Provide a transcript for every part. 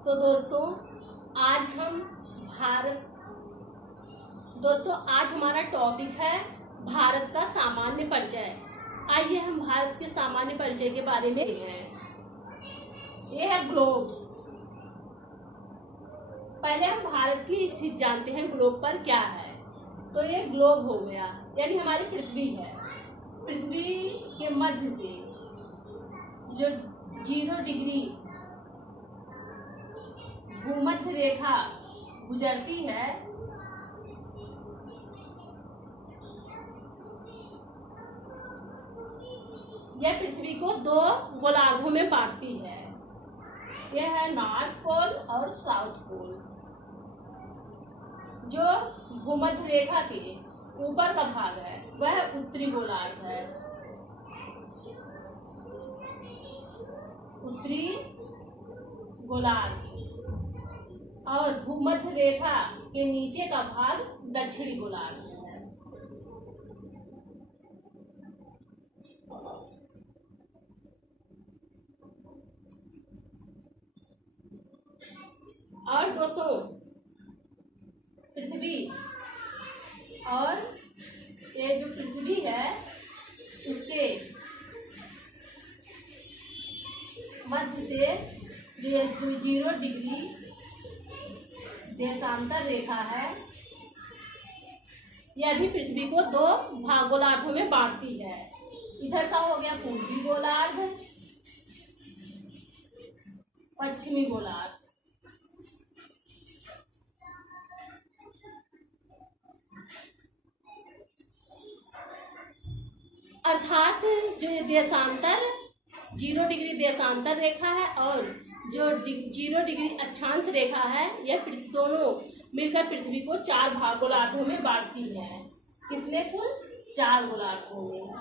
तो आज हम भारत दोस्तों आज हमारा टॉपिक है भारत का सामान्य परिचय। आइए हम भारत के सामान्य परिचय के बारे में हैं। ये है ग्लोब। पहले हम भारत की स्थिति जानते हैं, ग्लोब पर क्या है। तो ये ग्लोब हो गया, यानी हमारी पृथ्वी है। पृथ्वी के मध्य से जो 0 डिग्री भूमध्य रेखा गुजरती है, यह पृथ्वी को 2 गोलार्धों में बांटती है। यह है नॉर्थ पोल और साउथ पोल। जो भूमध्य रेखा के ऊपर का भाग है वह उत्तरी गोलार्ध है। उत्तरी गोलार्ध और भूमध्य रेखा के नीचे का भाग दक्षिणी गोलार्ध है। और दोस्तों पृथ्वी और ये जो पृथ्वी है उसके मध्य से 0 डिग्री देशांतर रेखा है, यह भी पृथ्वी को 2 गोलार्धों में बांटती है। इधर का हो गया पूर्वी गोलार्ध, पश्चिमी गोलार्ध। अर्थात जो देशांतर 0 डिग्री देशांतर रेखा है और जो 0 डिग्री अक्षांश रेखा है, यह दोनों मिलकर पृथ्वी को 4 गोलार्धों में बांटती है। कितने कुल? 4 गोलार्धों में।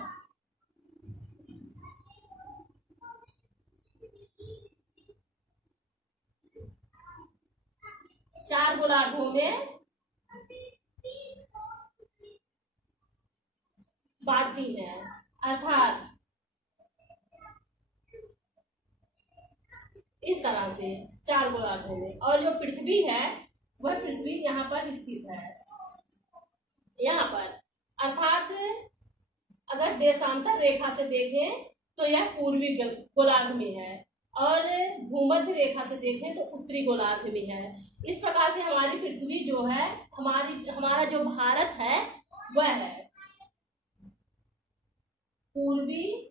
चार गोलार्धों में बांटती है, अर्थात इस तरह से 4 गोलार्धों में। और जो पृथ्वी है वह पृथ्वी यहाँ पर स्थित है, यहाँ पर। अर्थात अगर देशांतर रेखा से देखें तो यह पूर्वी गोलार्ध में है और भूमध्य रेखा से देखें तो उत्तरी गोलार्ध में है। इस प्रकार से हमारी पृथ्वी जो है, हमारा जो भारत है वह है पूर्वी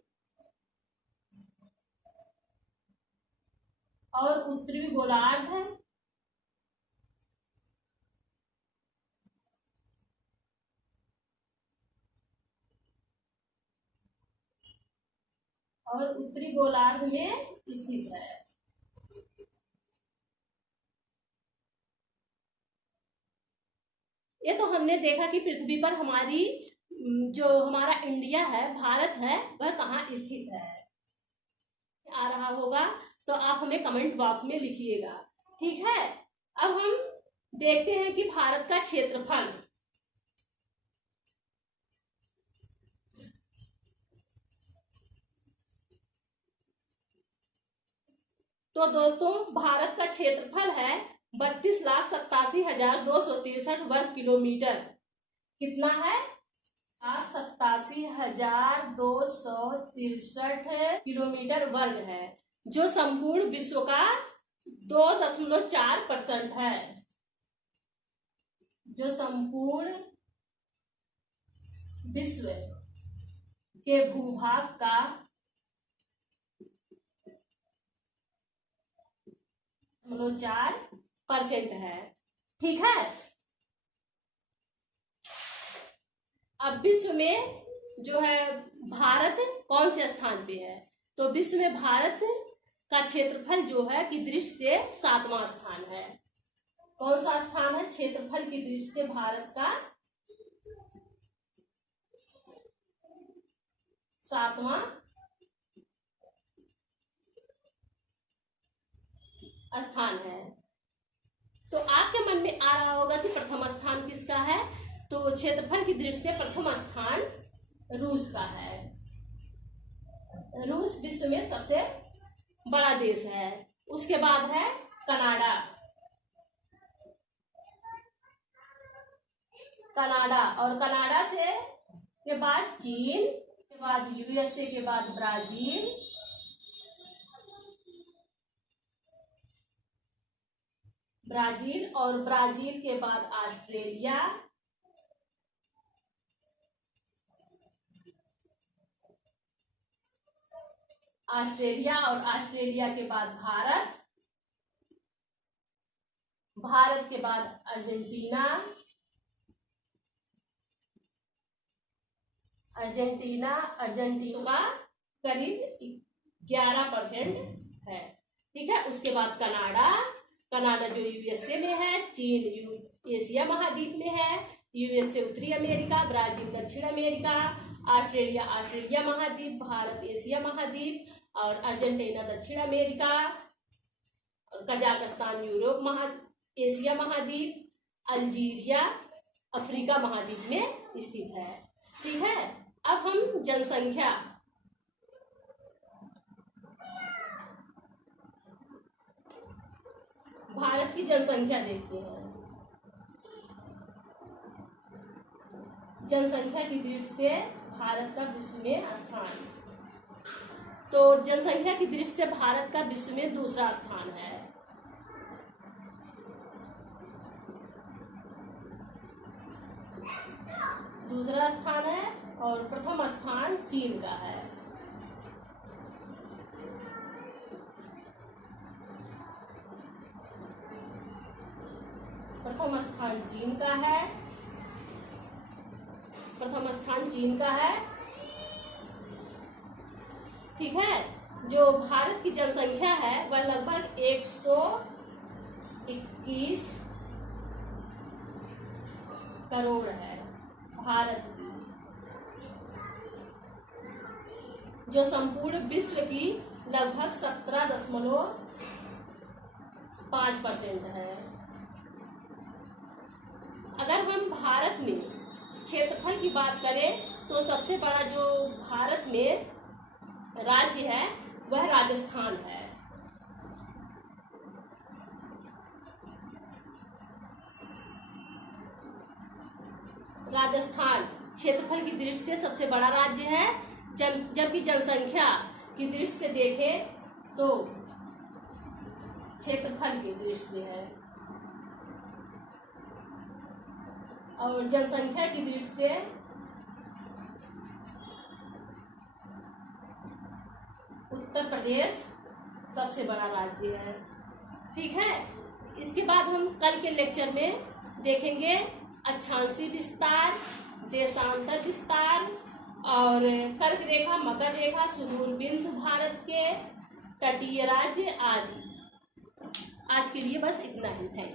और उत्तरी गोलार्ध और उत्तरी गोलार्ध में स्थित है। ये तो हमने देखा कि पृथ्वी पर जो हमारा इंडिया है, भारत है, वह कहाँ स्थित है। आ रहा होगा तो आप हमें कमेंट बॉक्स में लिखिएगा, ठीक है। अब हम देखते हैं कि भारत का क्षेत्रफल। तो दोस्तों भारत का क्षेत्रफल है 32,87,263 वर्ग किलोमीटर। कितना है? 87,263 किलोमीटर वर्ग है, जो संपूर्ण विश्व का 2.4% है। जो संपूर्ण विश्व के भूभाग का 4% है, ठीक है। अब विश्व में जो है भारत कौन से स्थान पे है? तो विश्व में भारत का क्षेत्रफल जो है की दृष्टि से 7वां स्थान है। कौन सा स्थान है? क्षेत्रफल की दृष्टि से भारत का 7वां स्थान है। तो आपके मन में आ रहा होगा कि प्रथम स्थान किसका है? तो क्षेत्रफल की दृष्टि से प्रथम स्थान रूस का है। रूस विश्व में सबसे बड़ा देश है। उसके बाद है कनाडा, कनाडा, और कनाडा से के बाद चीन, के बाद यूएसए, के बाद ब्राजील, ब्राजील, और ब्राजील के बाद ऑस्ट्रेलिया, ऑस्ट्रेलिया, और ऑस्ट्रेलिया के बाद भारत, भारत के बाद अर्जेंटीना, अर्जेंटीना, अर्जेंटीना का करीब 11% है। ठीक है, उसके बाद कनाडा, कनाडा जो यूएसए में है, चीन एशिया महाद्वीप में है, यूएसए उत्तरी अमेरिका, ब्राजील दक्षिण अमेरिका, ऑस्ट्रेलिया ऑस्ट्रेलिया महाद्वीप, भारत एशिया महाद्वीप, और अर्जेंटीना दक्षिण अमेरिका, और कजाकिस्तान यूरोप एशिया महाद्वीप, अल्जीरिया अफ्रीका महाद्वीप में स्थित है। ठीक है, अब हम जनसंख्या, भारत की जनसंख्या देखते हैं। जनसंख्या की दृष्टि से भारत का विश्व में स्थान, तो जनसंख्या की दृष्टि से भारत का विश्व में दूसरा स्थान है। दूसरा स्थान है, और प्रथम स्थान चीन का है। प्रथम स्थान चीन का है, प्रथम स्थान चीन का है। ठीक है, जो भारत की जनसंख्या है वह लगभग 121 करोड़ है भारत की, जो संपूर्ण विश्व की लगभग 17.5% है। अगर हम भारत में क्षेत्रफल की बात करें तो सबसे बड़ा जो भारत में राज्य है वह राजस्थान है। राजस्थान क्षेत्रफल की दृष्टि से सबसे बड़ा राज्य है, जबकि जनसंख्या की दृष्टि से देखें तो क्षेत्रफल की दृष्टि से है, और जनसंख्या की दृष्टि से उत्तर प्रदेश सबसे बड़ा राज्य है। ठीक है, इसके बाद हम कल के लेक्चर में देखेंगे अक्षांशीय विस्तार, देशांतर विस्तार, और कर्क रेखा, मकर रेखा, सुदूर बिंदु भारत के, तटीय राज्य आदि। आज के लिए बस इतना ही। Thank you.